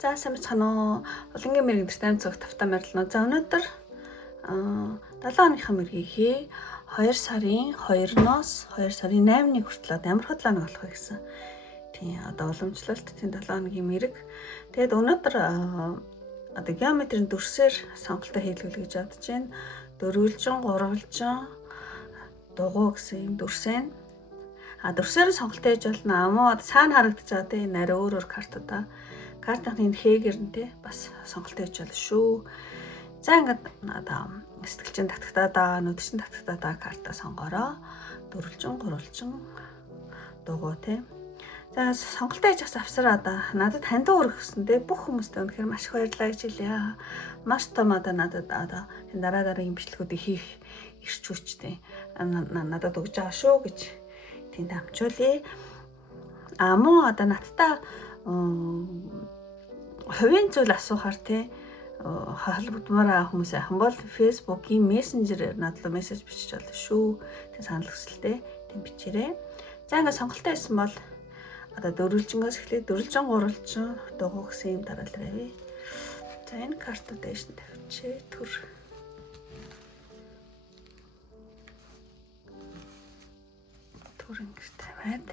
За сайн бацхан уу. Улангийн мэрэг интернет цогт тавтаа морилно. За өнөөдөр 7 хоногийн мэргийг 2 сарын 2-ноос 2 сарын 8-ны хүртэл ямар хотлоо болох вэ гэсэн. Тийм одоо уламжлалт тийм 7 хоногийн мэрэг. Тэгээд өнөөдөр одоо геометрийн дүрсээр сонголтоо хийлгэл гэж бодож байна. Дөрвөлжин, гурвалжин, дугуй гэсэн юм дүрсээ. Дүрсээр сонголтоо хийж болно. Амуу цаана харагдаж байгаа тийм нарийн өөр картуудаа. Картын хээгэр нь те бас сонголтоо хийж болно шүү. За ингээд одоо сэтгэлчин татагтаа нүдчин татагтаа карта сонгороо. Дөрвөлжин, гурвалжин, дугуй те. За сонголтоо хийж авсар одоо надад хандаа өргөсөн те бүх хүмүүстээ үнэхээр маш их баярлалаа гэж хэлье. Маш том одоо надад одоо дараагийн бичлэгүүдийг хийх ирч хүчтэй надад өгж байгаа шүү гэж тийм дамжуулъя. Мөн одоо надтай хувийн зүйл асуухаар тий холбогдмоор хүмүүс ахын бол Facebook-ийн мессенжерээр надад мессеж бичиж болно шүү. Тэг санал хүсэлтэй тийм бичээрэй. За ингээд сонголтоо хийсэн бол одоо дөрвөлжингоос эхлээд дөрвөлжин, гурвалжин, дугуй гэсэн юм дараалал. За энэ картууд дэш нь тавьчихъя. Төр ингэж тавиад.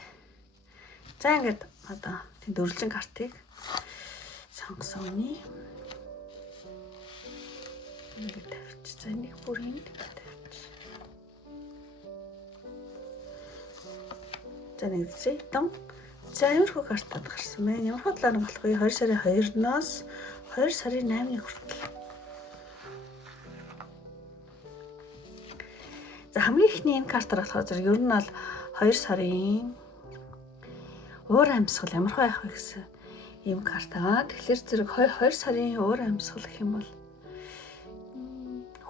За ингээд одоо тийм дөрвөлжин картыг сонгосон. Нэг тавьчих. За нэг бүрийн тавьчих. За нэг зэтэн. За иймэрхүү картад гарсан байна. Ямар хотлоо болох вэ? 2 сарын 2-ноос 2 сарын 8-ны хүртэл. За хамгийн ихний энэ картаар болохоор зөв ер нь бол 2 сарын уур амьсгал ямар байх вэ гэсэн ийм картаа. Тэгэхээр зэрэг 2 сарын уур амьсгал гэх юм бол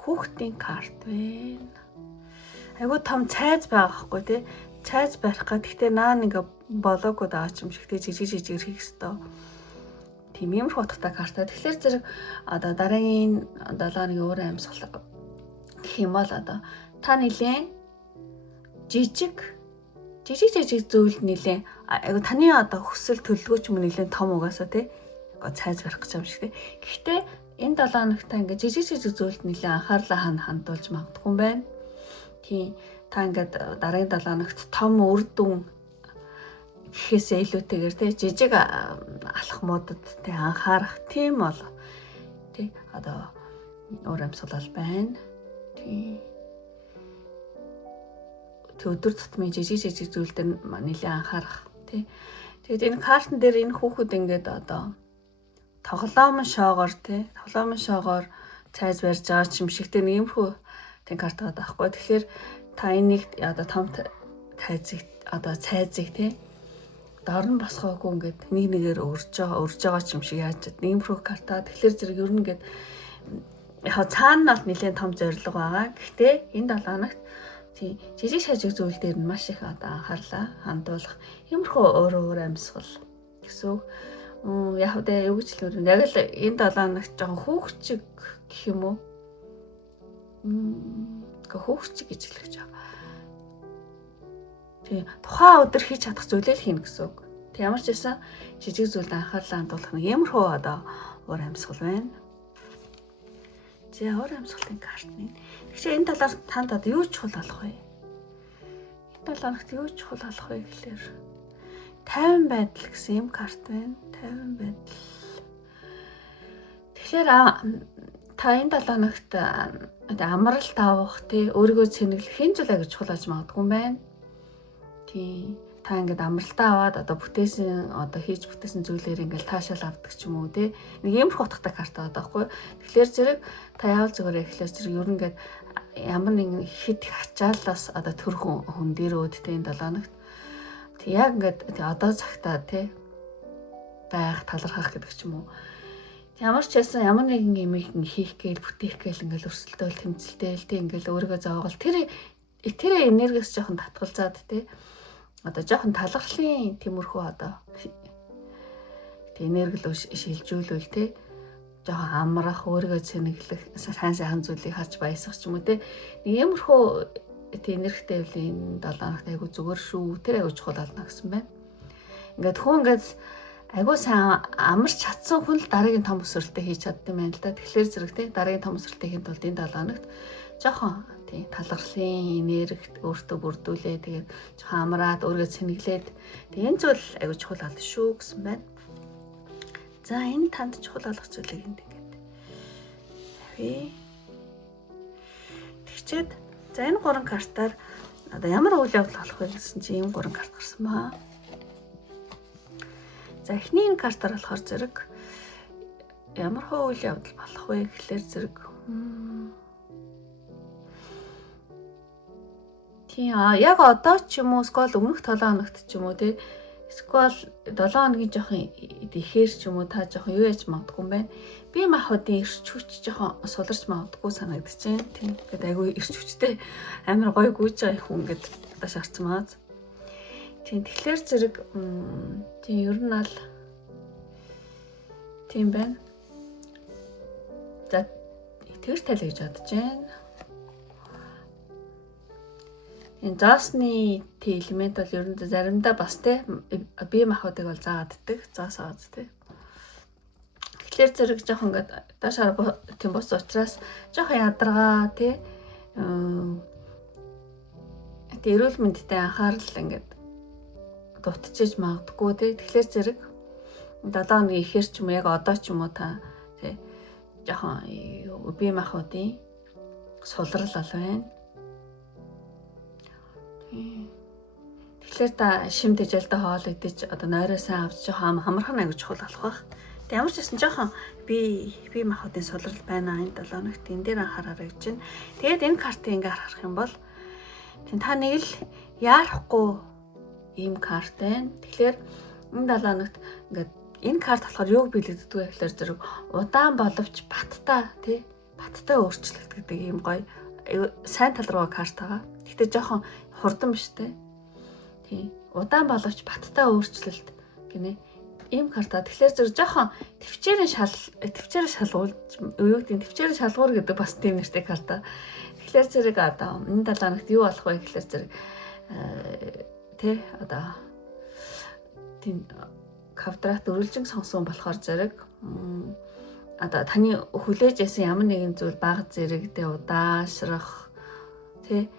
хүүхдийн карт байна. Айгуу том цайз байгаа хгүй тий. Цайз барих гад гэхдээ наа ингээ болоогүй даач юм шиг тий жижиг хийх хэвээр. Тийм иймэрхүү утгатай картаа. Тэгэхээр зэрэг одоо дараагийн 7 хоногийн уур амьсгал гэх юм бол одоо та нэлээд жижиг зүйлд нэлээд айгу таны одоо хүсэл төлөвлөгөөч юм нэлээд том угаасаа тий цайз барих гэж юм шиг тий. Гэхдээ энэ 7 хоногт ингээ жижиг зүйлд нэлээд анхаарлаа хандуулж магадгүй юм байна. Тийм та ингээд дараагийн 7 хоногт том үр дүн гэхээсээ илүүтэйгээр тий жижиг алхмуудад тий анхаарах тийм бол тий одоо уур амьсгал байна. Тийм өдөр тутмын жижиг зүйл дээр нэлээд анхаарах тий. Тэгээд энэ картн дээр энэ хүүхэд ингээд одоо тоглоомын шоогоор цайз барьж байгаа ч юм шигтэй нэг юмхүү тийм карт байгаа байхгүй. Тэгэхээр та энийг одоо том цайзыг тий доор нь босгоогүй ингээд нэгээр өрж байгаа ч юм шиг яаж нэг юмхүү картаа. Тэгэхээр зэрэг ер нь ингээд яг цаана нь нэлээд том зорилго байгаа. Гэхдээ энэ 7 хоногт тийм жижиг зүйл дээр нь маш их одоо анхаарлаа хандуулах юмрхөө өөр амьсгал гэсэн үг. Яг үгүй юу гэж хэлмээр яг л энэ 7 хоногт жоохон хүүхчиг гэх юм уу? Хүүхчиг гэж хэлэх гэж байгаа. Тийм тухайн өдөр хийж чадах зүйлээ хийнэ гэсэн үг. Тэг ямар ч байсан жижиг зүйлд анхаарлаа хандуулах нэг юмрхөө одоо уур амьсгал байна. За уур амьсгалын карт нь. Тэгэхээр энэ талаар танд одоо юу чухал болох вэ? Энэ 7 хоногт юу чухал болох вэ гэхээр 50 байдал гэсэн юм карт байна. 50 байдал. Тэгэхээр та энэ 7 хоногт амралт авах тий өөрийгөө цэнэглэх хэн зүйл гэж чухал аж магадгүй юм байна. Тий та ингээд амралтаа аваад одоо хийж бүтээсэн зүйлээр ингээд таашаал авдаг ч юм уу тий нэг юмрх утгатай карт байгаа байхгүй. Тэгэхээр зэрэг та яавал зүгээр эхлээс зэрэг ер нь ингээд ямар нэгэн хэд их ачааллаас одоо төр хүн дээрөөд тий энэ 7 хоногт тий яг ингээд одоо цагтаа тий байх талархах гэдэг ч юм уу. Ямар ч байсан ямар нэгэн юмыг хийх гээл бүтээх гээл ингээд өрсөлдөөл тэмцэлтэйл тий ингээд өөрийгөө зоогол тэр энергиэс жоохон татгалзаад тий одоо жоохон талархлын тиймэрхүү одоо энерги л шилжүүлвэл тий жоохон амрах өөрийгөө цэнэглэх сайн зүйлийг харж баясах ч юм уу тий нэг иймэрхүү энергитэй үлийн 7 хоногт айгу зүгээр шүү тэр айгу чухал болно гэсэн байна. Ингээд хүн ингээд айгуу сайн амарч чадсан хүн л дараагийн том өсвөлтөө хийж чаддаг юм байна л да. Тэгэхээр зэрэг тий дараагийн том өсвөлтөө хийх тулд энэ 7 хоногт жоохон тий талхарлын энерги өөртөө бүрдүүлээ. Тэгээд жоохон амраад өөргөө цэнэглээд тэг энэ зүйл айгуу чухал болно шүү гэсэн байна. За энэ танд чухал болох зүйлийг энд ингээд авъя. Тэгчээд за энэ 3 картаар одоо ямар үйл явдал болох вэ гэсэн чинь ийм 3 карт гарсан баа. За эхний энэ картаар болохоор зэрэг ямар хөө үйл явдал болох вэ гэхлээр зэрэг тийм яг одоо ч юм уу скол өмнөх 7 хоногт ч юм уу тий скол 7 хоногийн жоохон ихээр ч юм уу та жоохон юу яаж магадгүй юм байна. Би махуудын эрч хүч жоохон суларч магадгүй санагдаж байна. Тийм ингээд айгүй эрч хүчтэй амар гоё гүйж байгаа хүн ингээд одоо шаарцмааз. Тийм тэгэхээр зэрэг тийм ер нь аль тийм байна. За тэгж тайлаа гэж бодож байна. Энэ заасны элемент бол ер нь заримдаа бас те бие махбодыг бол заагааддаг. Заас аваад те. Тэгэхээр зэрэг жоохон ингээд даашаар тийм бос учраас жоохон ядаргаа те эрүүл мэндэд анхаарал ингээд дутчихж магадгүй те. Тэгэхээр зэрэг 7 хоногийн ихэр ч юм уу яг одоо ч юм уу та те жоохон бие махбодын сулрал бол байна. Тэгэхээр та шим тэжээлтэй хоол идэж одоо нойроо сайн авч жоохон хамархан аягүй чухал болох байх. Тэг ямар ч гэсэн жоохон бие махбодын сулрал байна энэ 7 хоногт энэ дээр анхаараарай гэж байна. Тэгээд энэ картыг ингээ харах юм бол та нэг л яарахгүй ийм карт байна. Тэгэхээр энэ 7 хоногт ингээд энэ карт болохоор юуг билэгддэг вэ гэхээр зэрэг удаан боловч баттай тий баттай өөрчлөлт гэдэг ийм гоё сайн тал руу карт байгаа. Гэхдээ жоохон хурдан биш тий. Тий. Удаан боловч баттай өөрчлөлт гинэ. Ийм карта. Тэгэхээр зэрэг жоохон төвчээрийн шалгуулж юу гэдэг төвчээрийн шалгуур гэдэг бас тийм нэртэй карта. Тэгэхээр зэрэг одоо энэ 7 хоногт юу болох вэ гэхээр зэрэг тий одоо тийм квадрат өрөлжин сонсон болохоор зэрэг одоо таны хүлээж ясан ямар нэгэн зүйл бага зэрэгтэй удаашрах тий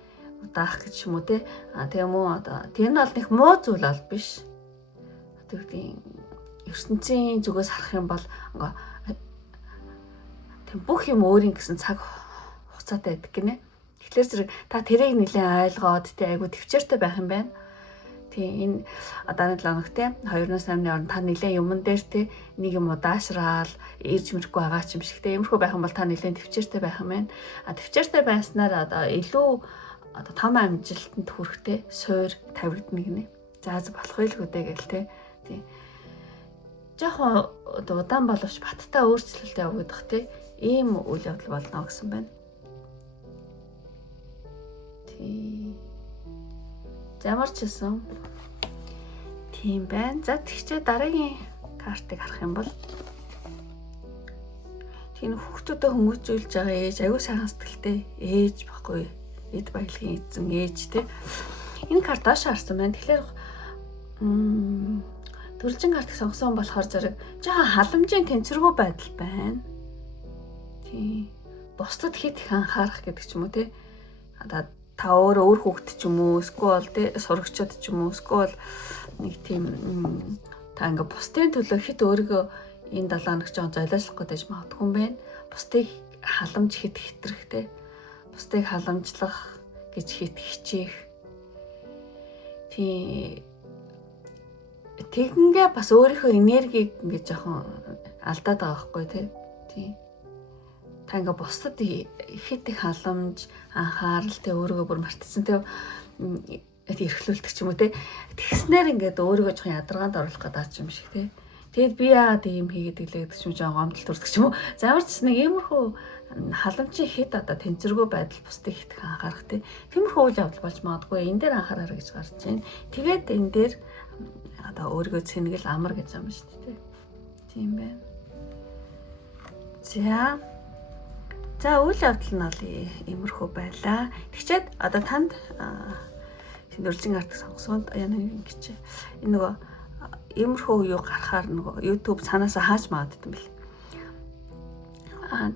удаах гэж юм уу те тийм үү одоо тэр нь бол нэг муу зүйл бол биш. Одоо тийм ертөнцийн зүгээс харах юм бол тийм бүх юм өөрийн гэсэн цаг хугацаатай байдаг гинэ. Тэгэхээр зэрэг та тэрийг нэлээд ойлгоод тий айгу төвчээртэй байх юм байна. Тийм энэ одоо 7 хоног те 2-8 орн та нэлээд юмн дээр те нэг юм удаашраал ирж мэрхгүй байгаа ч юм шиг те иймэрхүү байх юм бол та нэлээд төвчээртэй байх юм байна. Төвчээртэй байснаар одоо илүү одоо том амжилтанд хүрэхтэй суур тавигдана гинэ. За болох байлгүй дээ гэл те. Тийм. Жохон удаан боловч баттай өөрчлөлт явагдах те. Ийм үйл явдал болно гэсэн байна. Тийм. Ямар ч гэсэн тийм байна. За тэгчээ дараагийн картыг харах юм бол тийм хүүхдүүдэд хүмүүжүүлж байгаа ээж аюу сайхан сэтгэлтэй ээж баггүй. Эд баялагын эзэн ээж те. Энэ карт доош харсан байна. Тэгэхээр төрөлжин картыг сонгосон болохоор зэрэг жоохон халамжийн тэнцвэргүй байдал байна. Тийм. Бусдад хит их анхаарах гэдэг ч юм уу те. Одоо та өөр хүүхэд ч юм уу эсвэл те сурагчид ч юм уу эсвэл нэг тийм та ингээ бусдын төлөө хит өөрийгөө энэ 7 хоног жоохон золиослох гэж магадгүй юм байна. Бусдыг халамж хит хэтрэх те. Бусдыг халамжлах гэж хит хичээх. Тийм. Тэгнгээ бас өөрийнхөө энергийг ингээ жоохон алдаад байгаа байхгүй тий. Тийм. Та ингээ бусдад хит их халамж, анхаарал тэ өөрийгөө бүр мартсан тэ эрхлүүлдэг ч юм уу тий. Тэгснээр ингээд өөрийгөө жоохон ядаргаанд оруулах гэдэг юм шиг тий. Тэгэд би яагаад ийм хийгээд иглээ гэдэг ч юм жоохон гомдол төрдөг ч юм уу. Замар ч нэг иймэрхүү халамжийн хит одоо тэнцвэргүй байдал бусдыг хит их анхаарах тий. Тиймэрхүү үйл явдал болж магадгүй энэ дээр анхаараа гэж гарч байна. Тэгээд энэ дээр одоо өөрийгөө цэнэгэл амар гэж юм шүү дээ. Тийм байна. За үйл явдал нь бол иймэрхүү байлаа. Тэгчээд одоо танд тэмдэглэжин арт сонгосонд яна ингэж энэ нөгөө иймэрхүү юу гарахаар нөгөө YouTube цаанаасаа хааж магадгүй юм бэл.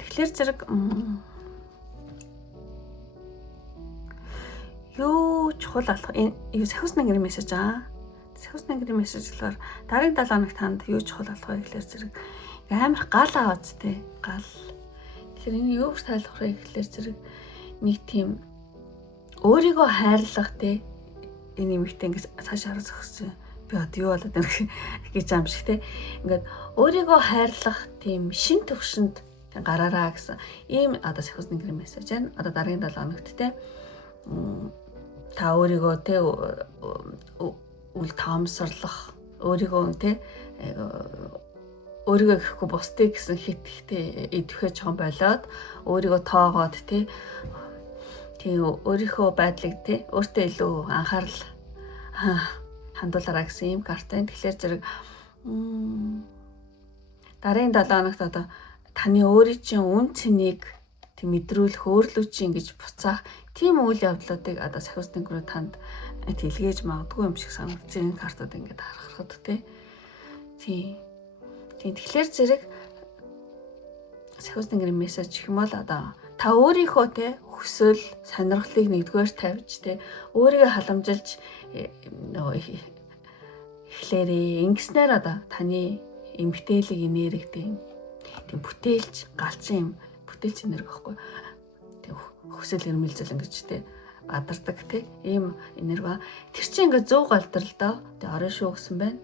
Тэгэхээр зэрэг юу чухал болох энэ юу сахиусны гэрийн мессеж сахиусны гэрийн мессеж болохоор дараагийн 7 хоногт танд юу чухал болох вэ гэхээр зэрэг амар гал аваад тээ гал. Тэгэхээр энэ юу тайлбар вэ гэхээр зэрэг нэг тийм өөрийгөө хайрлах тээ энэ юмхтэй ингэж цааш хараа зогссон. Би одоо юу болоод байна гэж юм шиг те. Ингээд өөрийгөө хайрлах тийм шин төвшөнд гараараа гэсэн ийм одоо сахиусны гэрийн мессеж байна. Одоо дараагийн 7 хоногт те та өөрийгөө те үл таамсарлах өөрийгөө те өөрийгөө гэхгүй бусдыг гэсэн хит ихтэй идэвхээ жоохон болоод өөрийгөө тоогоод те тийм өөрийнхөө байдлыг те өөртөө илүү анхаарал хандуулаарай гэсэн юм карт байна. Тэгэхээр зэрэг дараагийн 7 хоногт одоо таны өөрийн чинь үн цэнийг тийм мэдрүүлэх өөрлөвчин гэж буцаах тийм үйл явдлуудыг одоо сахиусны гэрээ танд тэлгээж магадгүй юм шиг санагдаж энэ картууд ингээд харахад тийм. Тэгэхээр зэрэг сахиусны гэрээ мессеж гэх юм бол одоо та өөрийнхөө те хүсэл сонирхлыг нэгдүгээр тавьж те өөрийгөө халамжилж эхлээрээ ингэснээр одоо таны эмгтээлэг энерги тийм бүтээлч галчин юм бүтээлч энерги гэхгүй тийм хүсэл эрмэлзэл ингэж те бадардаг те ийм энерги тэр чинь ингээд зөв галдрал доо тэг орой шүү гэсэн байна.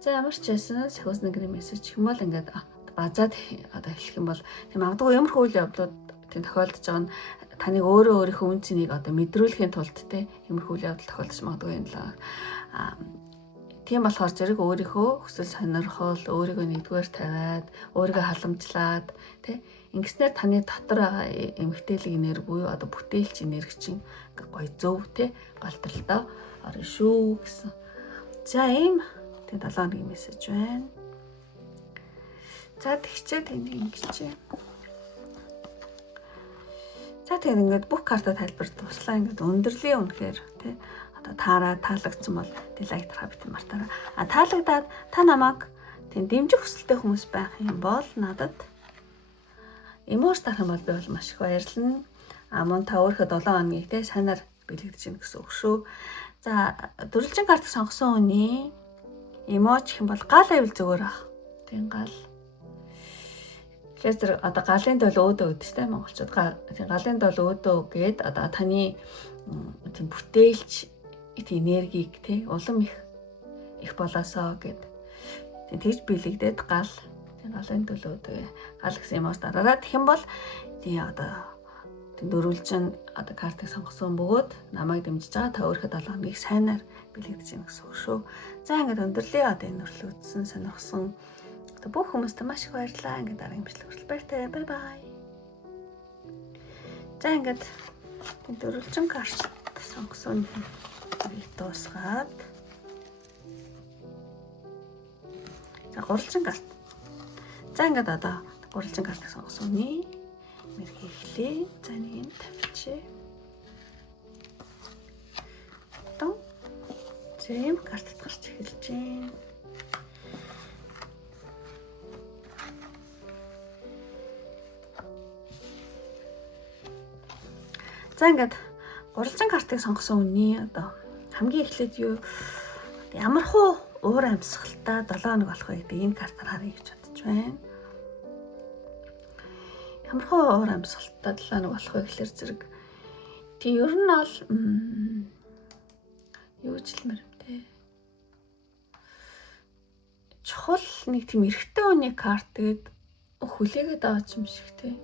За ямар ч байсан сахиусны гэрийн мессеж гэх юм бол ингээд базаад одоо хэлэх юм бол тийм магадгүй ямархуу үйл явдлууд тийм тохиолдож байгаа нь таныг өөрийнхөө үн цэнийг одоо мэдрүүлэхийн тулд те ямархуу үйл явдал тохиолдож магадгүй юм л тийм болохоор зэрэг өөрийнхөө хүсэл сонирхол өөрийгөө нэгдүгээр тавиад өөрийгөө халамжлаад те ингэснээр таны дотор байгаа эмгтээлэг энерги буюу одоо бүтээлч энерги чинь гоё зөв те галтралтай орно шүү гэсэн. За ийм тийм 7 хоногийн мессеж байна. За тэгчээ тэнд ингэчээ. За тэгээд ингээд бүх карта тайлбар туслаа ингээд өндөрлөе үнэхээр тий одоо таараа таалагдсан бол тий лайк тараа бит мартаараа. Таалагдаад та намайг тийм дэмжих хүсэлтэй хүмүүс байх юм бол надад эмоц тарах юм бол би бол маш их баярлна. Мөн та өөрийнхөө 7 хоногийг тий сайнаар бэлэгдэж гин гэсэн үг шүү. За дөрвөлжин карт сонгосон үний эмоц гэх юм бол гал авил зүгээр ах. Тийм гал. Тэгэхээр одоо галын дол өөдөө гэдэг чинь монголчууд галын дол өөдөө гээд одоо таны тийм бүтээлч энергийг тий улам их болоосоо гэд тэгж бэлэгдээд гал галын дол өөдөө гал гэсэн юмас дараараа тэгэх юм бол тий одоо дөрвөлжин одоо картыг сонгосон бөгөөд намайг дэмжиж байгаа та өөрийнхөө 7 хоногийг сайнаар бэлэгдэж гин гэсэн үг шүү. За ингээд өндөрлөө одоо энэ өрлөгдсөн сонирхсан бүх хүмүүст маш их баярлалаа. Ингээд дараагийн бичлэг хүртэл баяртай. Бай бай. За ингээд дөрвөлжин карт сонгосон нэг дуусгаад. За гурвалжин карт. За ингээд одоо гурвалжин картыг сонгосон үний мэрхий эхлэе. За нэг нь тавьчих. Одоо зэм картад гарч эхэлж байна. За ингээд гурвалжин картыг сонгосон үний одоо хамгийн эхлээд юу ямархуу уур амьсгалтай 7 хоног болох вэ гэдэг энэ картаар харъя гэж бодож байна. Ямархуу уур амьсгалтай 7 хоног болох вэ гэхэлэр зэрэг тий ер нь бол юу ч хэлмэр юм те. Чухал нэг тийм эрэгтэй хүний карт тэгээд хүлээгээд байгаа юм шиг те.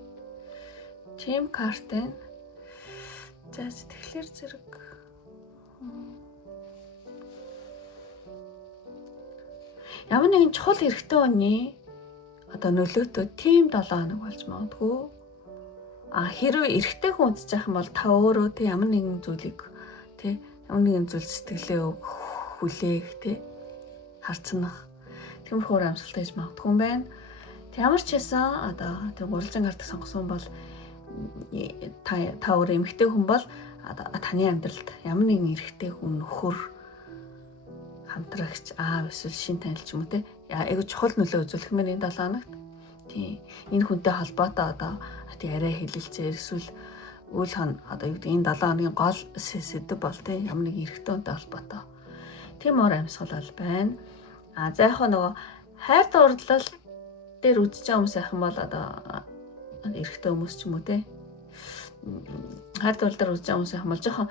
Тийм карт байна. За тэгэхээр зэрэг ямар нэгэн чухал эрэгтэй хүний одоо нөлөөтөө тийм 7 хоног болж магадгүй. Хэрвээ эрэгтэй хүн үзэж байгаа юм бол та өөрөө тийм ямар нэгэн зүйлийг тийм ямар нэгэн зүйл сэтгэлээ хүлээх тийм харцнах тиймэрхүү амьсгалтай гэж магадгүй юм байна. Ямар ч байсан одоо тийм гурвалжин картыг сонгосон бол та өөрөө эмэгтэй хүн бол таны амьдралд ямар нэгэн эрэгтэй хүн нөхөр хамтрагч аав эсвэл шин танил ч юм уу те айгу чухал нөлөө үзүүлэх мээр энэ 7 хоногт. Тийм энэ хүнтэй холбоотой одоо тий арай хэлэлцээр эсвэл үйл хон одоо юу гэдэг энэ 7 хоногийн гол сэдв бол те ямар нэг эрэгтэй хүнтэй холбоотой. Тийм уур амьсгал байна. За яг нөгөө хайр дурлал дээр үзэж байгаа хүмүүс ахын бол одоо эрэгтэй хүмүүс ч юм уу те хайр дурлал дээр үзэж байгаа хүмүүс ахын бол жоохон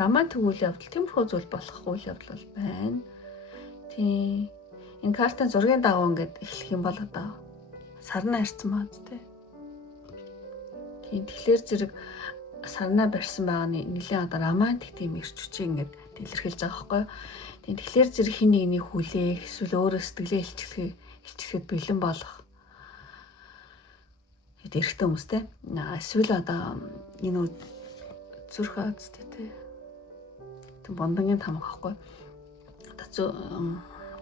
романтик үйл явдал тиймэрхүү зүйл болох үйл явдал байна. Тийм энэ картын зургийн дагуу ингээд эхлэх юм бол одоо сарнаа харьцсан баад те. Тийм тэгэхээр зэрэг сарнаа барьсан байгаа нэлийн одоо романтик тийм ирч хүчийг ингээд дэлэрхийлж байгаа байхгүй юу. Тийм тэгэхээр зэрэг хин нэгний хүлээх эсвэл өөрөө сэтгэлээ илчлэхэд бэлэн болох эрэгтэй хүмүүстэй. Эсвэл одоо энэ зүрх хаацтай те. Тэг бондангийн тамга байхгүй. Одоо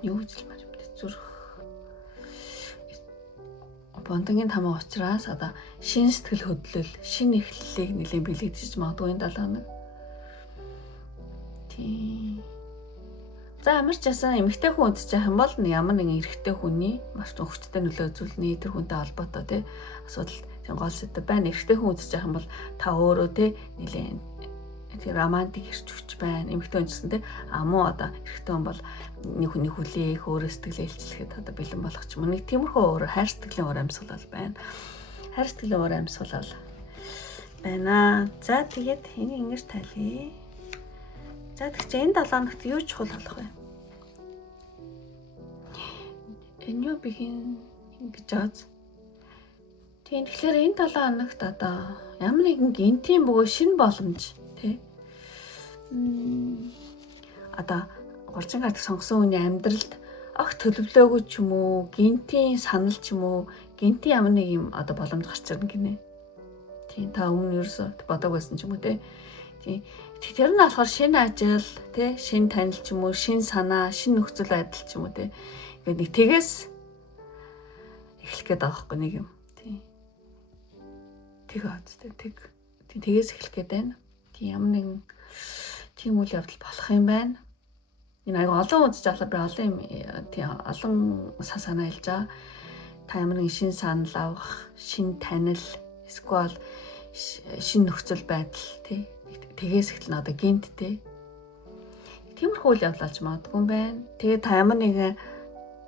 юу гэж хэлмээр юм бэ? Зүрх бондангийн тамга учраас одоо шин сэтгэл хөдлөл, шин эхлэлийг нэлээд бэлэгдэж магадгүй энэ 7 хоног. Тийм. За ямар ч ясан эмэгтэй хүн үзэж байгаа юм бол ямар нэгэн эрэгтэй хүний маш өвчтөй нөлөө үзүүлнэ тэр хүнтэй холбоотой тий асуудал тийм гол сэдв байна. Эрэгтэй хүн үзэж байгаа юм бол та өөрөө тий нэлээд тийм романтик ирч хүч байна. Эмэгтэй хүн гэсэн тий муу одоо эрэгтэй хүн бол нэг хүний хүлээх өөрөө сэтгэлээ илчлэхэд одоо бэлэн болох ч юм. Нэг тиймэрхүү өөр хайр сэтгэлийн уур амьсгал байна. Хайр сэтгэлийн уур амьсгал байна. За тэгээд энийг ингэж тайлъя. За тэгвэл энэ 7 хоногт юу чухал болох вэ? New begin гэж байна. Тийм тэгэхээр энэ 7 хоногт одоо ямар нэгэн гинтийн бөгөө шинэ боломж тий. Одоо гурчин карт сонгосон хүний амьдралд огт төлөвлөөгүй ч юм уу, гинтийн санал ч юм уу, гинтийн ямар нэг юм одоо боломж гарч ирнэ гинэ. Тийм та өмнө ерөөсө бодог байсан ч юм уу тий. Тийм тэр нь болохоор шинэ ажил тий, шинэ танил ч юм уу, шинэ санаа, шинэ нөхцөл байдал ч юм уу тий. Ингээд нэг тэгээс эхлэх гээд байгаа байхгүй нэг юм. Тийм. Тэг аадтай тэг. Тэгээс эхлэх гээд байна. Тийм ямар нэгэн тийм үйл явдал болох юм байна. Энэ аяга олон үзэж авлаа би олон юм тийм олон санаа хэлж байгаа. Та ямар нэгэн шинэ санал авах, шинэ танил, эсвэл шинэ нөхцөл байдал тий. Тэгээс эхэлнэ одоо гинт тий. Тиймэрхүү үйл явдал магадгүй юм байна. Тэгээ та ямар нэгэн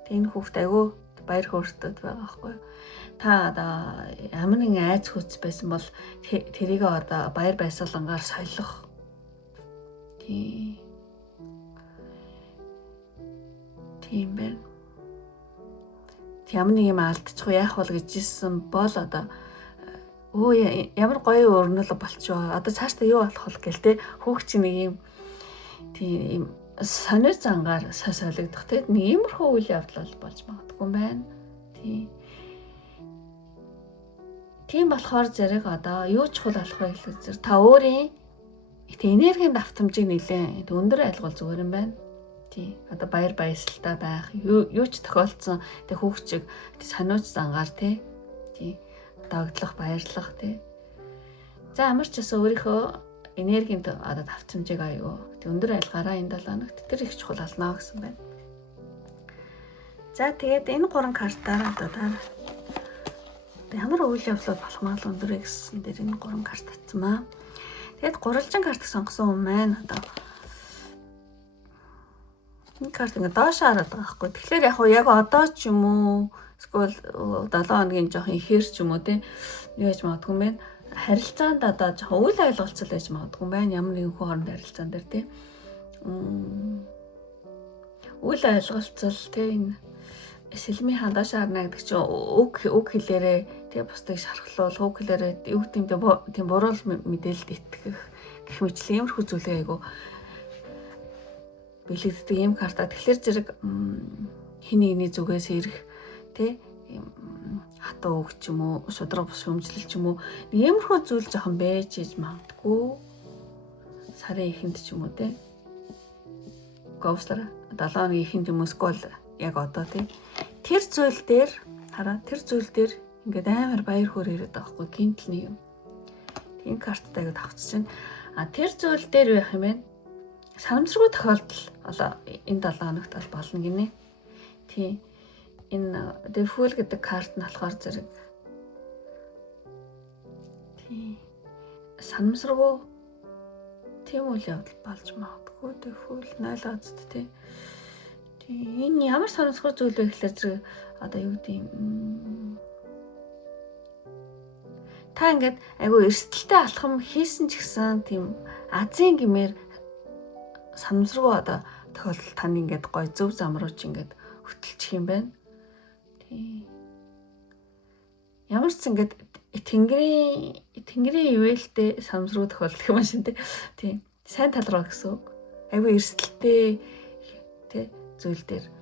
энэ хүүхд айгүй баяр хөөртэй байгаа байхгүй юу? Та одоо ямар нэгэн айц хүч байсан бол тэрийг одоо баяр баясгалангаар солих. Тийм байна. Ямар нэг юм алдчих яах бол гэж ирсэн бол одоо ямар гоё өрнөл болчихоо. Одоо цаашдаа юу болох вэ гэл те хүүхд чинь нэг юм тийм сонио зангаар солигдох те нэг иймэрхүү үйл явдал болж магадгүй юм байна. Тийм болохоор зэрэг одоо юу чухал болох вэ гэхээр та өөрийн энергийн давтамжийг нэлээд өндөр айлгуул зүгээр юм байна. Тийм одоо баяр баясгалтай байх юу ч тохиолдсон тэг хүүхчиг сониуч зангаар тийм дагдлах баярлах тий. За ямар ч гэсэн өөрийнхөө энергийн одоо давтамжийг аюу өндөр айлгаараа энэ 7 хоногт тэр их чухал ална гэсэн байна. За тэгээд энэ 3 картаар одоо ямар үйл явдал болох магадлал өндөрэй гэсэн дээр энэ 3 карт татсамаа. Тэгээд гурвалжин карт сонгосон хүн маань одоо энэ карт ингээ доош хараад байгаа байхгүй. Тэгэхээр яг одоо ч юм уу эсвэл 7 хоногийн жоохон ихээр ч юм уу те яаж магадгүй юм бэ? Харилцаанд одоо жоохон үйл ойлголцол байж магадгүй юм байна. Ямар нэгэн хүн хооронд харилцаан дээр те. Үйл ойлголцол те энэ сэлмийн хандаш харна гэдэг чинь үг хэлээрээ те бусдыг шархлуул үг хэлээрээ юу гэдэг тийм буруу мэдээлэлд итгэх гэх мэтлээ иймэрхүү зүйлээ айгу бэлэгддэг юм карта. Тэгэхээр зэрэг хин нэгний зүгээс ирэх тэ хатуу үг ч юм уу шудраг шүмжлэл ч юм уу иймэрхүү зүйл жоохон байж иж магадгүй сарын ихэнд ч юм уу тэ говслар 7 хоногийн ихэнд юм эсвэл яг одоо тэ тэр зүйл дээр хараа тэр зүйл дээр ингээд амар баяр хөөр ирээд байгаа хгүй гинтл нэг юм тийм карттай ингээд авчиж байна. Тэр зүйл дээр байх юм байна. Санамсаргүй тохиолдол одоо энэ 7 хоногт бол болно гинэ. Тийм. Энэ The Fool гэдэг карт нь болохоор зэрэг тийм санамсаргүй тийм үйл явдал болж магадгүй. The Fool 0 азд тийм. Энэ ямар санамсаргүй зүйл вэ гэхээр зэрэг одоо юу гэдэг юм. Та ингээд айгүй эрсдэлтэй алхам хийсэн ч гэсэн тийм азийн гэмээр санамсаргүй одоо тохиолдол тань ингээд гой зөв зам руу ч ингээд хөтлчих юм байна. Тийм. Ямар ч ингээд тэнгэрийн ивэлтэй санамсаргүй тохиолдол юм шиг тийм. Сайн тал руу гэсэн үг. Айгүй эрсдэлтэй тий зүйл дээр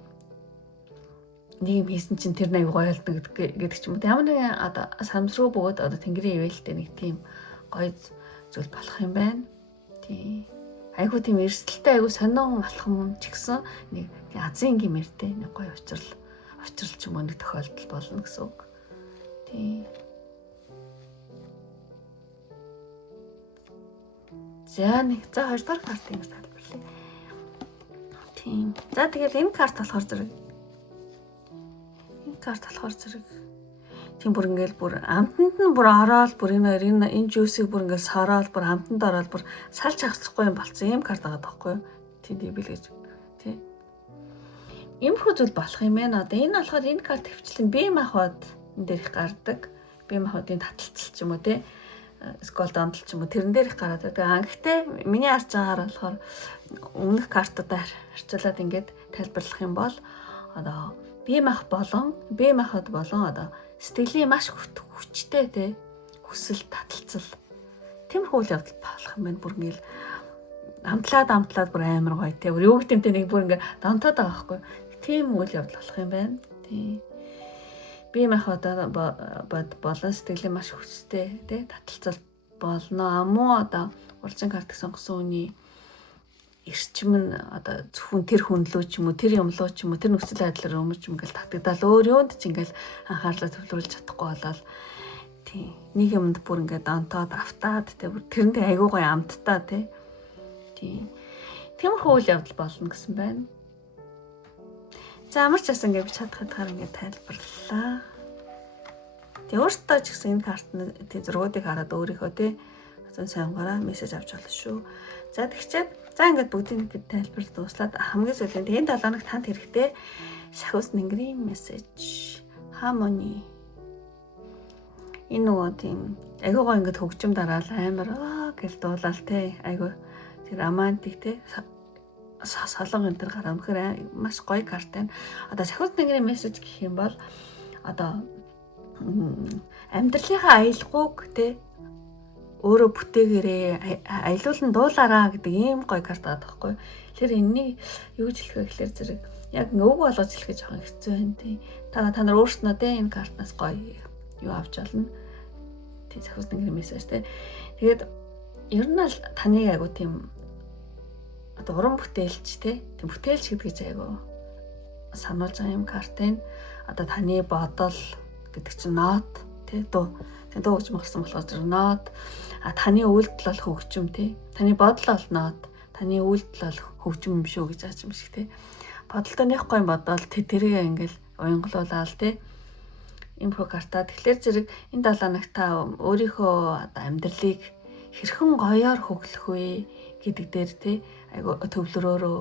нэг юм хийсэн чинь тэр нэг гоё болдно гэдэг ч юм уу. Ямар нэгэн одоо санамсаргүй бөгөөд одоо тэнгэрийн ивэлтэй нэг тийм гоё зүйл болох юм байна. Тийм. Айгүй тийм эрсдэлтэй айгүй сонин алхам ч гэсэн нэг азийн гэмээртэй нэг гоё учрал ч юм уу нэг тохиолдол болно гэсэн үг. Тийм. За 2 дугаар картыг тайлбарлая. Тийм. За тэгээд энэ карт болохоор зэрэг тийм бүр ингээл бүр амтанд нь бүр ороод бүр энэ жүүсийг бүр ингээл сороод бүр амтанд ороод бүр салж авчихгүй юм болцсон юм карт байгаа байхгүй юу? Тийм бил гэж. Тийм. Иймэрхүү зүйл болох юм байна. Одоо энэ болохоор энэ карт хвчлэн бие махбод энэ дээр их гардаг. Бие махбодын таталцал ч юм уу тий. Скол дондол ч юм уу тэрэн дээр их гараад байдаг. Гэхдээ миний харж байгаагаар болохоор өмнөх картуудаа харьцуулаад ингээд тайлбарлах юм бол одоо бие махбод болон одоо сэтгэлийн маш хүчтэй тий хүсэл таталцал тиймэрхүү үйл явдал болох юм байна. Бүр ингээл амтлаад бүр амар гоё тий. Бүр юу гэдэг нь нэг бүр ингээ донтоод байгаа байхгүй. Тийм үйл явдал болох юм байна. Тий. Бие махбод болон сэтгэлийн маш хүчтэй тий таталцал болно. Амуу одоо урьдчилан карт сонгосон үний эрчим нь одоо зөвхөн тэр хүн лөө ч юм уу тэр юм лөө ч юм уу тэр нөхцөл байдлаар өмөрч ингээл татагдал өөр юунд ч ингээл анхаарлаа төвлөрүүлж чадахгүй болол тий нэг юмд бүр ингээд донтоод автаад тий тэрэндээ айгуу гоё амттай тий тиймэрхүү үйл явдал болно гэсэн байна. За ямар ч бас ингээд чадхаар ингээд тайлбарлалаа. Тий өөртөө ч гэсэн энэ карт нь тий зургуудыг хараад өөрийнхөө тий сонгороо мессеж авч болно шүү. За тэгчээд за ингээд бүгдийг тайлбарлаж дуслаад хамгийн сүүлийн энэ 7 хоногт танд хэрэгтэй сахиус нэнгэрийн мессеж harmony. Энэ нөгөө тийм айгуу гоо ингээд хөгжим дараал амар гэл дуулаад тий айгуу тэр романтик тий салон энэ төр гараа өнөхөр маш гоё карт байна. Одоо сахиус нэнгэрийн мессеж гэх юм бол одоо амьдралынхаа аялгауг тий өөрөө бүтээгээрээ аялуулан дуулаараа гэдэг ийм гоё карт байгаа байхгүй. Тэгэхээр энэний юу ч хэлэх вэ гэхээр зэрэг яг өг болгож хэлэх жоохон хэцүү байна тий. Та нар өөрснөө тий энэ картнаас гоё юу авч олно. Тий сахиус нэнгэрийн мессеж тий. Тэгээд ер нь л таны айгу тийм одоо уран бүтээлч тий. Тийм бүтээлч гэдэг чинь айгу сануулж байгаа юм карт энэ. Одоо таны бодол гэдэг чинь нот тий дуу гэж марсан болохоор зэрэг нот таны үйлдэл бол хөгжим тий таны бодол бол нот таны үйлдэл бол хөгжим юм шүү гэж ааж юм шиг тий бодолтой нэхгүй бодвол тэрийг ингээл уянгалуулаад тий импро карта тэгэхээр зэрэг энэ 7 хоногт та өөрийнхөө одоо амьдралыг хэрхэн гоёор хөглөх вэ гэдэг дээр тий айгу төвлөрөөрөө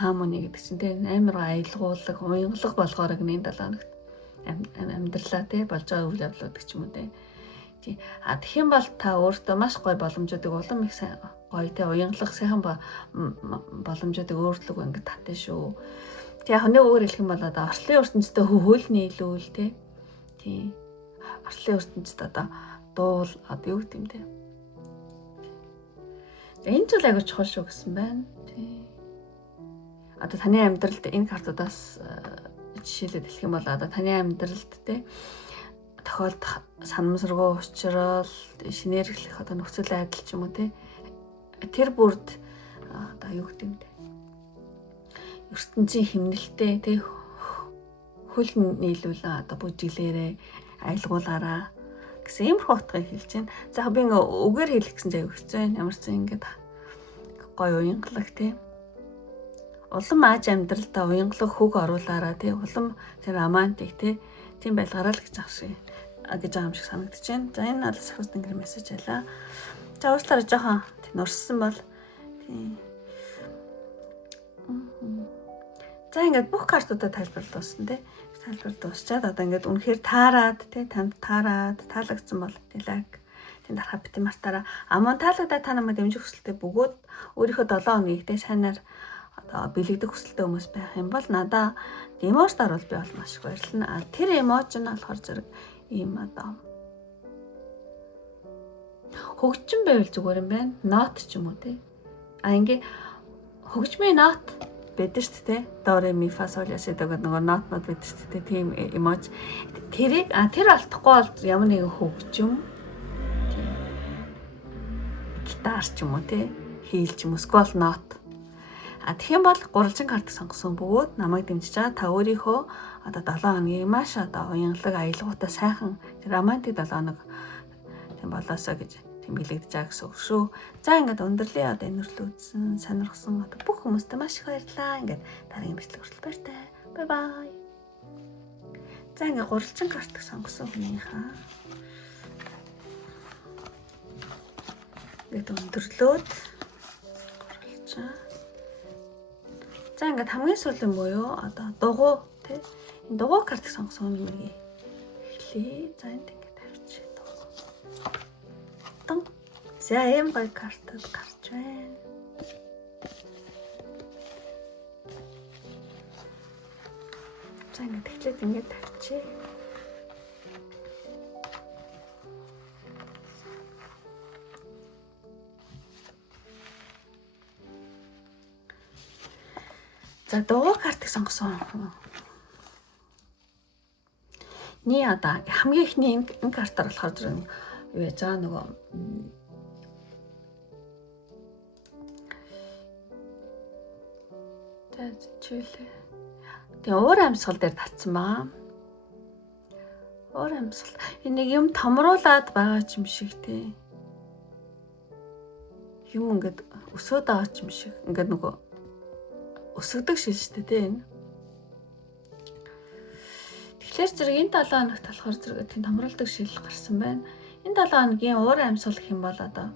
harmony гэдэг чинь тий амар аялгуулаг уянгалаг болгоорог энэ 7 хоногт амьдралаа тий болж байгаа үйл явдлууд гэх юм уу тий. Тэгэх юм бол та өөртөө маш гоё боломжуудыг улам их сайн гоё тий уянгалах сайхан боломжуудыг өөрлөг ингээд татсан шүү. Тэг яг нэг өөр хэлэх юм бол одоо орчлын ертөнцийн хөл нийлүүл тий. Орчлын ертөнцид одоо дуул одоо юу гэдэм тий. Энэ зүйл аягүй чухал шүү гэсэн байна тий. Одоо таны амьдралд энэ картуудаас жишээлээд хэлэх юм бол одоо таны амьдралд тий тохиолдох санамсаргүй учрал шинэрхлэх одоо нөхцөл байдал ч юм уу тий тэр бүрд одоо юу гэдэг юм бэ ертөнцийн химнэлтэй тий хөл нийлүүлэн одоо бүжиглээрээ аялгуулаараа гэсэн иймэрхүү утгыг хэлж байна. За би ингээ үгээр хэлэх гэсэн чинь аюу хэцүү байна. Ямар ч юм ингээд гоё уянгалаг тий. Улам ааж амьдралдаа уянгалаг хөг оруулаараа тий. Улам тэр романтик тий. Тийм байлгараа л гэж байгаа юм шиг санагдаж байна. За энэ надад сахиус тэнгэр мессеж байлаа. За уучлаарай жоохон нурссан бол тий. За ингээд бүх картуудаа тайлбар дууссан тий. Тайлбар дуусчаад одоо ингээд үнэхээр таарад тий танд таарад таалагдсан бол тий лайк тий дарахаа бити мартаараа. Амун таалагдаад та намайг дэмжих хүсэлтэй бөгөөд өөрийнхөө 7 хоногийг тий сайнаар одоо бэлэгдэх хүсэлтэй хүмүүс байх юм бол надаа эмоц дарвал би бол маш их баярлана. Тэр эмоц нь болохоор зэрэг ийм одоо хөгжим байвал зүгээр юм байна. Нот ч юм уу тий. Ингээ хөгжмийн нот байдаг шүү дээ. До ре ми фа сол ля си до гэдэг нөгөө нот байдаг шүү дээ. Тийм эмоц. Тэр алдахгүй бол ямар нэгэн хөгжим гитар ч юм уу тий. Хийлч юм уу скол нот. Тэгэх юм бол гурвалжин карт сонгосон бөгөөд намайг дэмжиж байгаа та өөрийнхөө одоо 7 хоногийн маш одоо уянгалаг аялгаутай сайхан романтик 7 хоног тийм болоосоо гэж бэлэгдэж байгаа гэсэн үг шүү. За ингээд өндөрлөө одоо энэ хөрлөө үзсэн, сонирхсан одоо бүх хүмүүстээ маш их баярлалаа. Ингээд дараагийн бичлэг хүртэл баяртай. Бай бай. За ингээд гурвалжин карт сонгосон хүнийхээ ингээд өндөрлөөд гурвалжин. За ингээд хамгийн сүүлийн буюу одоо дугуй тий энэ дугуй карт сонгосон юмыг эхлэе. За энд ингээд тавьчих. За ийм гоё картад гарч байна. За ингээд эхлээд ингээд тавьчих. За дугуй картыг сонгосон. Ни одоо хамгийн ихний энэ картаар болохоор зэрэг юу яж байгаа нөгөө чүлээ. Тэгээ уур амьсгал дээр татсан баа. Уур амьсгал. Энийг юм томруулаад байгаа ч юм шиг тий. Юм ингээд өсөөд байгаа ч юм шиг. Ингээд нөгөө өсөгдөг шил шүү дээ тий энэ. Тэгэхээр зэрэг энэ 7 хоногт болохоор зэрэг тийм томруулдаг шил гарсан байна. Энэ 7 хоногийн уур амьсгал гэх юм бол одоо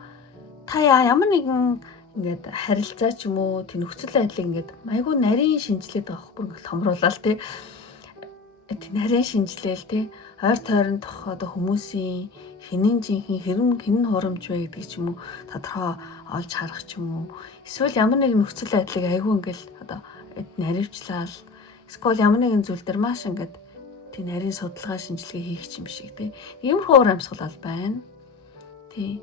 та ямар нэгэн ингээд харилцаа ч юм уу тийм нөхцөл байдлыг ингээд айгүй нарийн шинжилээд байгаа хөөх бүр томруулаад тий. Тийм нарийн шинжилээл тий. Ойр тойрондох одоо хүмүүсийн хинэн жинхэнэ хинэн хурамч вэ гэдэг ч юм уу тодорхой олж харах ч юм уу. Эсвэл ямар нэгэн нөхцөл байдлыг айгүй ингээд одоо наривчлал эсвэл ямар нэгэн зүйл дээр маш ингээд тийм нарийн судалгаа шинжилгээ хийх юм шиг тий. Иймэрхүү уур амьсгал бол байна. Тий.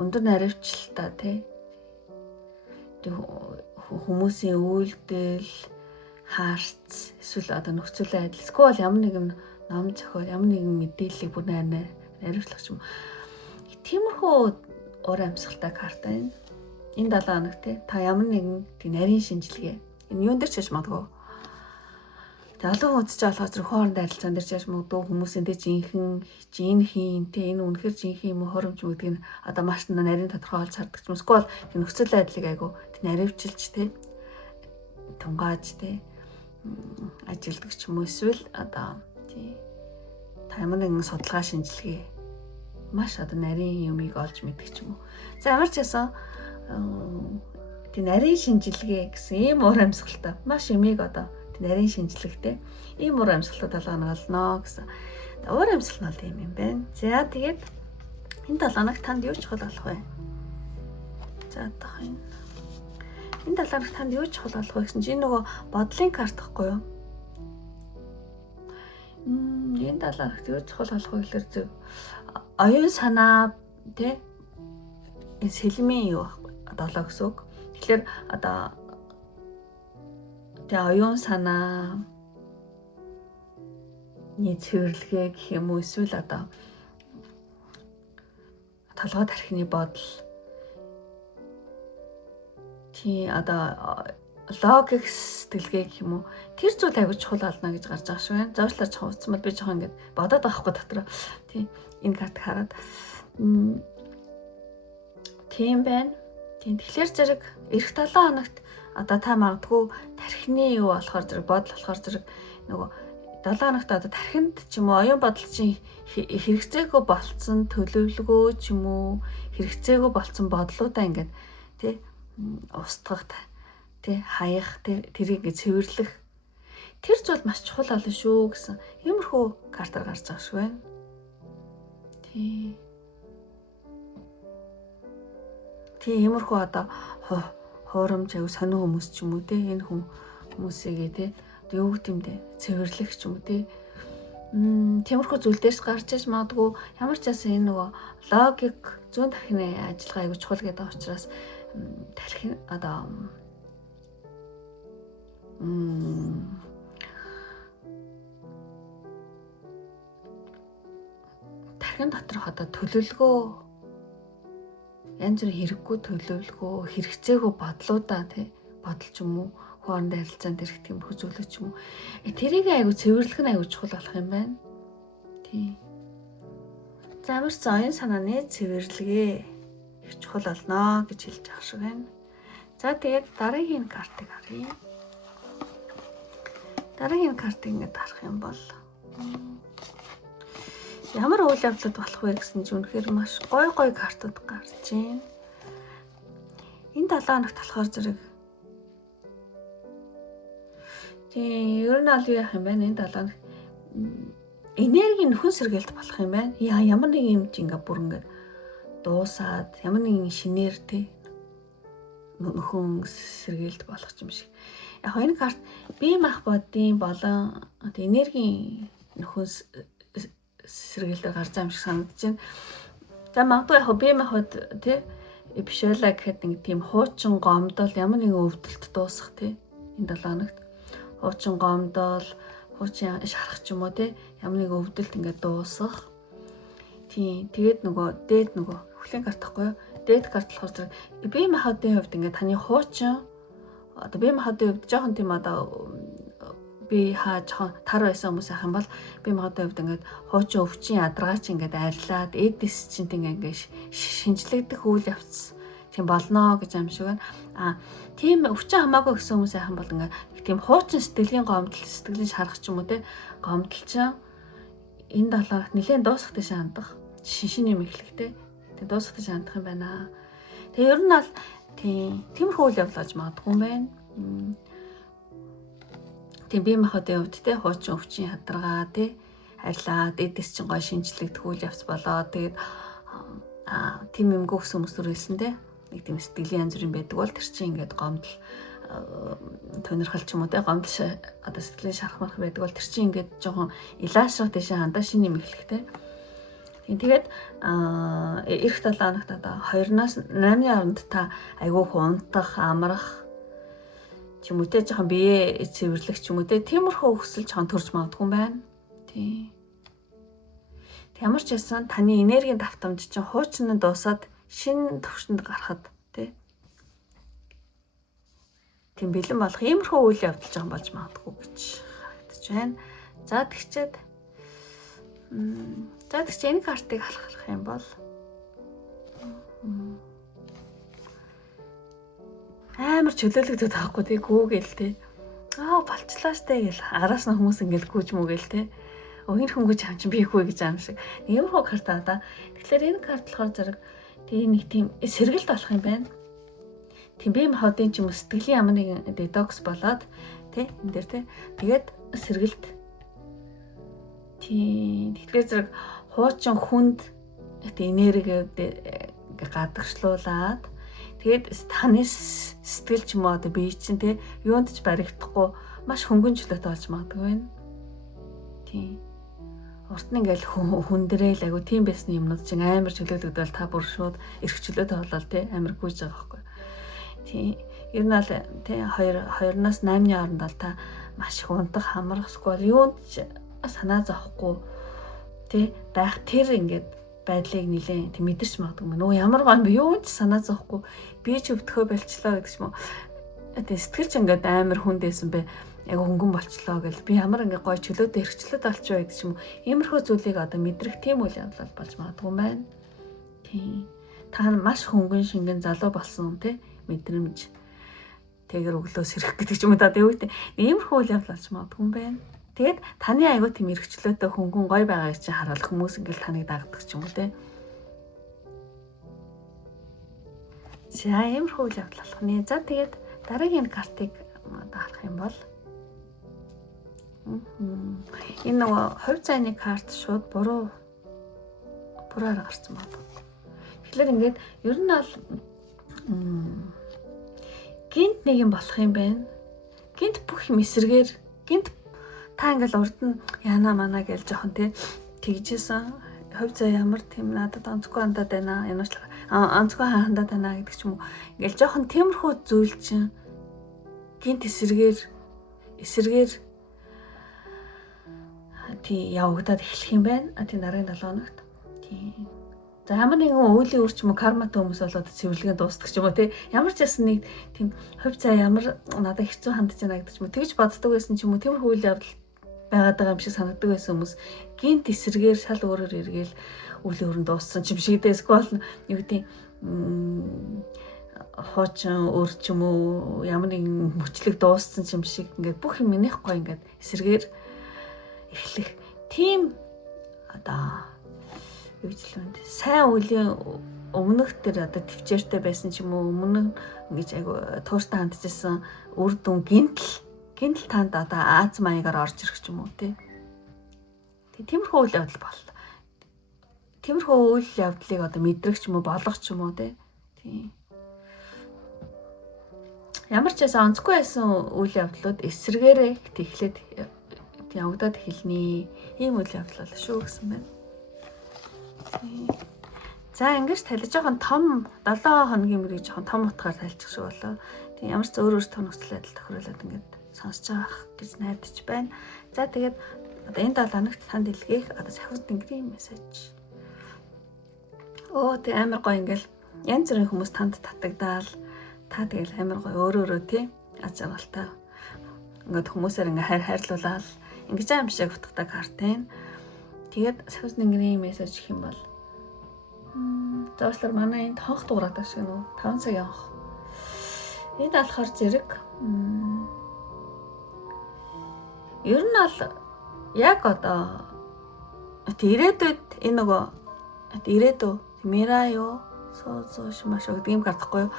Өндөр наривчлалтаа тий. Хүмүүсийн үйлдэл, хаарц, эсвэл одоо нөхцөл байдал, эсвэл ямар нэгэн ном зохиол, ямар нэгэн мэдээллийг бүр наривчлах юм. Тиймэрхүү уур амьсгалтай карт байна. Энэ 7 хоног тий. Та ямар нэгэн тийм нарийн шинжилгээ. Энэ юун дээр ч яж магадгүй. Тэгээ олон үзэж болохоор зэрэг хоорондын харилцаан дээр ч яж магадгүй хүмүүсийн тий жинхэнэ тий энэ үнэхэр жинхэнэ юм хоромж гэдэг нь одоо маш нарийн тодорхой олж хардаг юм. Эсвэл нөхцөл байдлыг айгу тий наривчилж тий тунгааж тий ажилдаг ч юм уу. Эсвэл одоо тий та ямар нэгэн судалгаа шинжилгээ маш одоо нарийн юмыг олж мэддэг ч юм уу. За ямар ч ясан тий нарийн шинжилгээ гэсэн ийм уур амьсгалтай маш юмыг одоо нарийн шинжилгээтэй ийм уур амьсгалтай 7 хоног олно гэсэн. Уур амьсгал нь бол ийм юм байна. За тэгээд энэ 7 хоног танд юу чухал болох вэ? За одоо энэ 7 хоног танд юу чухал болох вэ гэсэн чинь нөгөө бодлын карт гэхгүй юу? Энэ 7 хоногт юу чухал болох вэ гэхээр зөв оюун санаа тий энэ сэлмийн юу долоо гэсэн үг. Тэгэхээр одоо тэгээ оюун санаа цэвэрлэгээ гэх юм уу эсвэл одоо толгой тархины бодол тий одоо логикс сэтгэлгээ гэх юм уу. Тэр зүйл аягүй чухал болно гэж гарч байгаа шүү байна. Зоочлаар жоохон утсан бол би жоохон ингэж бодоод байгаа хгүй дотроо. Тийм энэ картыг хараад тийм байна. Тийм тэгэхээр зэрэг эх 7 хоногт одоо та магадгүй тархины юу болохоор зэрэг бодол болохоор зэрэг нөгөө 7 хоногт одоо тархинд ч юм уу оюун бодол чинь хэрэгцээгүй болцсон төлөвлөгөө ч юм уу хэрэгцээгүй болцсон бодлуудаа ингээд тий устгах тий хаях тэрийг цэвэрлэх тэр зүйл маш чухал болно шүү гэсэн иймэрхүү картаар гарч байгаа шүү байна. Тий иймэрхүү одоо хуурамч аяг сонин хүмүүс ч юм уу тий энэ хүмүүсийг тий юу гэмдэ цэвэрлэх ч юм уу тий тиймэрхүү зүйл дээрс гарч иж магадгүй ямар ч яасан энэ нөгөө логик зүүн тархины ажиллагаа аяг чухал гэдэг учраас тархин одоо тархин доторх одоо төлөвлөгөө янз бүрийн хэрэггүй төлөвлөгөө хэрэгцээгүй бодлуудаа тий бодол ч юм уу хоорондоо харилцаанд ирэх тийм хүзүүлэг ч юм уу тэрийг аягүй цэвэрлэх нь аягүй чухал болох юм байна. Тий. За ямар ч оюун санааны цэвэрлэгээ их чухал болно гэж хэлж байгаа шиг байна. За тэгээд дараагийн картыг харъя. Дараагийн картыг ингээд харах юм бол ямар үйл явдлууд болох вэ гэсэн чинь үнэхээр маш гой картууд гарч байна. Энэ 7 хоногт болохоор зэрэг тийм ер нь аль юу яах юм бэ? Энэ 7 хоног энерги нөхөн сэргээлт болох юм байна. Ямар нэг юм чи ингээд бүр ингээд дуусаад ямар нэгэн шинээр тий нөхөн сэргээлт болох юм шиг. Яг энэ карт бие мах бодийн болон энергийн нөхөн сэргээлтээр гарч байгаа юм шиг санагдаж байна. За магадгүй яг бие махбод тий биш байлаа гэхэд нэг тийм хуучин гомдол ямар нэгэн өвдөлт дуусах тий энэ 7 хоногт хуучин гомдол хуучин шарах ч юм уу тий ямар нэг өвдөлт ингээд дуусах. Тийм тэгээд нөгөө дээд нөгөө хөлийн карт тахгүй юу? Дээд карт болохоор зэрэг бие махбодын хувьд ингээд таны хуучин одоо бие махбодын хувьд жоохон тийм одоо би жоохон тар байсан хүмүүс ах юм бол бие махбодын хувьд ингээд хуучин өвчин ядаргаач ингээд арилаад эдис чинь ингээд шинжлэгдэх үйл явц тийм болно гэж юм шиг байна. Тийм өвчин хамаагүй гэсэн хүмүүс ах юм бол ингээд тийм хуучин сэтгэлийн гомдол сэтгэлийн шарах ч юм уу те гомдол чинь энэ 7 хоногт нэлээд дуусах тийш хандах шиншин юм эхлэхтэй тийм дуусах тийш хандах юм байна. Тэгээ ер нь бол тиймэрхүү үйл явдал болж магадгүй юм байна. Тийм бие махбодын хувьд те хуучин өвчин ядаргаа те арилаад эдис чинь гой шинжлэгдэх үйл явц болоод тэгээд тийм юмгүй гэсэн хүмүүс төрүүлсэн те нэг тийм сэтгэлийн янз бүрийн байдаг бол тэр чинь ингээд гомдол тонирхол ч юм уу те гомдол одоо сэтгэлийн шарах байдаг бол тэр чинь ингээд жоохон илаашрах тийшээ хандаа шинэ юм эхлэхтэй. Тэгээд эх 7 хоногт одоо 2-8 хооронд та айгүй унтах, амрах ч юм уу те жоохон бие цэвэрлэх ч юм уу те тиймэрхүү хүсэл жоохон төрж магадгүй юм байна. Тий. Ямар ч байсан таны энергийн давтамж чинь хуучин нь дуусаад шинэ төвшөнд гарахад тий тийм бэлэн болох иймэрхүү үйл явдал жоохон болж магадгүй гэж харагдаж байна. За тэгчээд энэ картыг халах юм бол амар чөлөөлөгдөд таахгүй тий гүүгээл тий болчлаа штэ гэл араас нь хүмүүс ингээл гүүж мүгээл тий энэ хөнгөж хам чинь биехгүй гэж аим шиг иймэрхүү карт аа. Тэгэхээр энэ карт болохоор зэрэг тий нэг тийм сэргэлт болох юм байна. Тийм бие махбодын ч юм уу сэтгэлийн ямар нэгэн детокс болоод тий энэ дээр тий тэгээд сэргэлт тий тэгэхээр зэрэг хуучин хүнд энерги гадагшлуулаад тэгээд таны сэтгэл ч юм уу одоо бие чинь тий юунд ч баригдахгүй маш хөнгөн чөлөөтэй болж магадгүй байна. Тий урт нь ингээл хүндрээл айгу тийм байсан юмнууд чинь амар чөлөөлөгдөөл та бүр шууд эрх чөлөөтэй болол тий амар гүйж байгаа байхгүй. Тий ер нь бол тий 2-8-ны хооронд бол та маш их унтах хамрах сквал юунд ч санаа зовхгүй тий байх тэр ингээд байдлыг нилээн тий мэдэрч магадгүй. Нөгөө ямар гоо юм юунд ч санаа зовхгүй би ч өвдөхөө болчлоо гэдэг ч юм уу сэтгэлч ингээд амар хүндээсэн бэ. Яг хөнгөн болчлоо гэл би ямар ингээ гой чөлөөтэй хэрэгчлээд олчих байдаг ч юм уу. Иймэрхүү зүйлийг одоо мэдрэх тийм үйл явдал болж магадгүй байна. Тийм. Та маш хөнгөн шингэн залуу болсон тий мэдрэмж тэгэр өглөөс хэрэг гэдэг ч юм уу да юу гэдэг. Иймэрхүү үйл явдал болж магадгүй юм байна. Тэгэд таны аягүй тийм хэрэгчлөөтэй хөнгөн гой байгааг чи хараал хүмүүс ингээл таныг дагдаг ч юм уу тий. За иймэрхүү үйл явдал болох нэ. За тэгээд дараагийн картыг харах юм бол энэ нөгөө хувь зайны карт шууд буруугаар гарсан байна. Тэгэхээр ингээд ер нь бол гинт нэг юм болох юм байна. Гинт бүх юм эсэргээр гинт та ингээл урд нь яана мана гэж жоохон тэгжсэн. Хувь зай ямар тийм надад онцгой хандаад байна. Энэ ч онцгой хандаад байна гэдэг ч юм уу. Ингээл жоохон тиймэрхүү зүйл чинь гинт эсэргээр явагдаад эхлэх юм байна. Тийм дараагийн 7 хоногт. Тийм. За ямар нэгэн үеийн үр ч юм уу карматай хүмүүс болоод цэвэрлэгээ дуустдаг ч юм уу тий. Ямар ч ясна нэг тийм хувь зай ямар надад хэцүү хандж байна гэдэг ч юм уу. Тэгж боддог байсан ч юм уу. Тиймэрхүү үйл явдал байгаад байгаа юм шиг санагддаг байсан хүмүүс гинт эсэргээр шал өөрөөр эргээл үеийн өрн дууссан ч юм шиг дээ. Эсвэл юу гэдэг хоочин өөр ч юм уу ямар нэгэн мөчлөг дууссан ч юм шиг ингээд бүх юм минийхгүй ингээд эсэргээр эхлэх тийм одоо юу гэж л вэ? Сайн үеийн өмнөх тэр одоо төвчээртэй байсан ч юм уу өмнө ингэж айгу тууштай хандчихсан үр дүн гинтл танд одоо Аз маягаар орж ирэх ч юм уу тий. Тиймэрхүү үйл явдал бол. Тиймэрхүү үйл явдлыг одоо мэдрэх ч юм уу болгох ч юм уу тий. Ямар ч байсан онцгүй байсан үйл явдлууд эсэргээрээ эхлээд явагдаад эхэлнэ. Ийм үйл явдал бол шүү гэсэн байна. За ингэж талж жоохон том 7 хоногийн мөрийг жоохон том утгаар тайлчих шиг болоо. Тийм ямар ч өөр том нөхцөл байдал тохируулаад ингэж сонсож байгаа гэж найдаж байна. За тэгээд одоо энэ 7 хоногт танд илгээх одоо сахиус тэнгэрийн мессеж. Тэг амар гоё ингээл янз бүрийн хүмүүс танд татагдаал та тэгэл амар гоё өөрөө тий аз жаргалтай ингээд хүмүүсээр ингээ хайрлуулаад ингэж аим шиг утгатай карт байна. Тэгээд сахиус тэнгэрийн мессеж гэх юм бол зоочлоор манай энд хонх дуурайдаг шиг нөө 5 цагийн хонх. Энд болохоор зэрэг ер нь бол яг одоо ирээдүйд энэ нөгөө ирээдүй мира юу соо маш гэдэг юм картахгүй юу?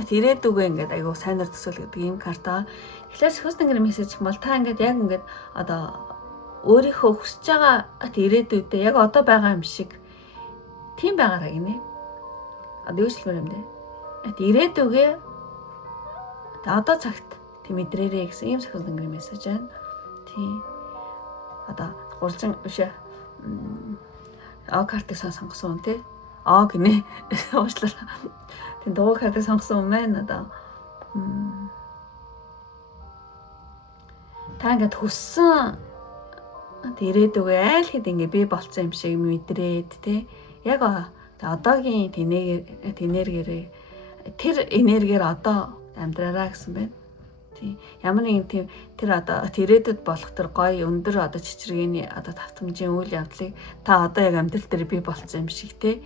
Ирээдүгээ ингээд айгу сайнаар төсөөл гэдэг юм карта. Тэгэхээр сахиус тэнгэрийн мессеж гэх юм бол та ингээд яг ингээд одоо өөрийнхөө хүсэж байгаа ирээдүйдээ яг одоо байгаа юм шиг тийм байгаараа гинэ. Одоо юу хэлмээр юм бэ? Ирээдүгээ одоо цагт тийм мэдрээрэй гэсэн ийм сахиус тэнгэрийн мессеж байна. Тийм. Одоо гуржин биш картыг сонгосон тий. Гинэ. Уучлаарай. Тийм дугуй картыг сонгосон юм байна одоо. Та ингээд хүссэн ирээдүгээ айл хэд ингээд би болцсон юм шиг мэдрээд тий. Яг одоогийн энергиэрээ тэр энергиэр одоо амьдраараа гэсэн байна. Тийм. Ямар нэгэн тийм тэр одоо ирээдүйд болох тэр гоё өндөр одоо чичиргээний одоо тавтамжийн үйл явдлыг та одоо яг амьдрал дээр би болцсон юм шиг тий.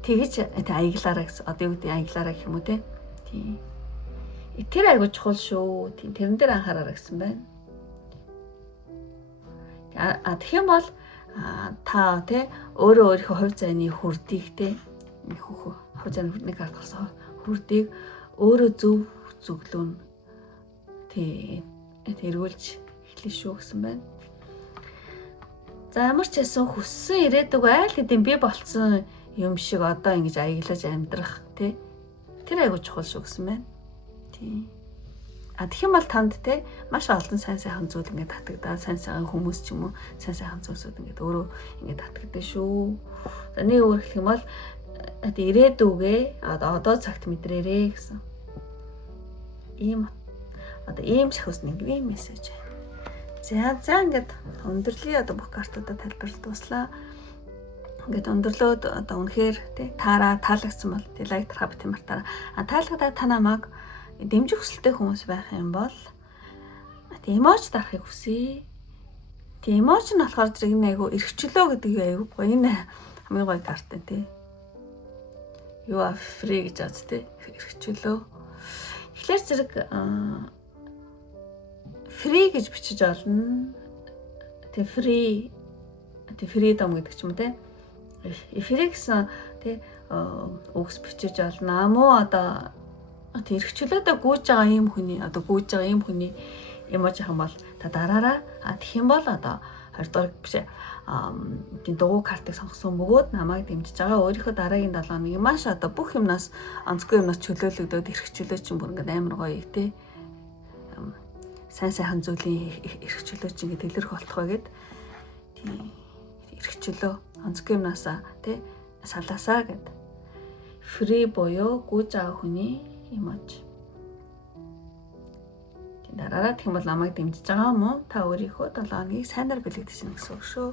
Тэгэж аяглаараа гэсэн одоо юу гэдэг аяглаараа гэх юм уу тий. Тийм. Тэр айгуу чухал шүү. Тийм тэрэн дээр анхаараа гэсэн байна. Тэгэх юм бол та тий өөрөө өөрийнхөө хувь зайны хүрдийг тий хувь зайны хүрднийг харахсан хүрдийг өөрөө зөв зөвлөн тий эргүүлж эхлэв шүү гэсэн байна. За ямар ч байсан хүссэн ирээдүг айл хэдийн би болцсон юм шиг одоо ингэж аяглаж амьдрах тий тэр айгуу чухал шүү гэсэн байна. Тий. Тэгэх юм бол танд те маш олон сайн сайхан зүйл ингээд татагдаад сайн сайхан хүмүүс ч юм уу сайн сайхан зүйлсүүд ингээд өөрөө ингээд татагддаг шүү. За нэг өөр гэх юм бол ирээдүгээ одоо цагт мэдрээрэй гэсэн. Ийм сахиус тэнгэрийн мессеж. За ингээд өндөрлөе одоо бүх картуудаа тайлбарлаж дуслаа. Ингээд өндөрлөөд одоо үнэхээр те таалагдсан бол лайк тарах бит юм артаа. Таалагдаад та намайг дэмжих хүсэлтэй хүмүүс байх юм бол эможи дарахыг хүсье. Тэгээ эможи нь болохоор зэрэг айгу эрхчлөө гэдэг айгу гоё. Энэ хамгийн гоё карт байна тий. You are free гэж аз тий. Эрхчлөө. Тэгэхээр зэрэг free гэж бичиж олно. Тэгээ free freedom гэдэг ч юм уу тий. Free гэсэн тий үгс бичиж олно. Муу одоо эрхчлөөдөө гүйж байгаа ийм хүний эможи хам бол та дараараа тэгэх юм бол одоо 20 дугаар биш тийм дугуй картыг сонгосон бөгөөд намайг дэмжиж байгаа. Өөрийнхөө дараагийн 7 хоногийн маш одоо бүх юмнаас онцгүй юмнаас чөлөөлөгдөөд эрхчлөө чинь бүр ингээд амар гоё тий. Сайн зүйлийн эрхчлөө чинь ингээд дэлгэрэх болтгоо гэд тийм эрхчлөө онцгүй юмнаас тий салаасаа гэд free боёо гүйж байгаа хүний эможи. Дараараа тэгм бол намайг дэмжиж байгаа юм уу? Та өөрийнхөө 7 хоногийг сайнаар бэлэгдэж гэнэ гэсэн үг шүү.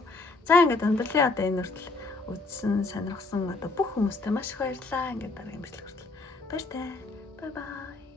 За ингээд өндөрлөө одоо энэ хүртэл үзсэн, сонирхсан одоо бүх хүмүүстээ маш их баярлалаа. Ингээд дараагийн бичлэг хүртэл баяртай. Bye bye.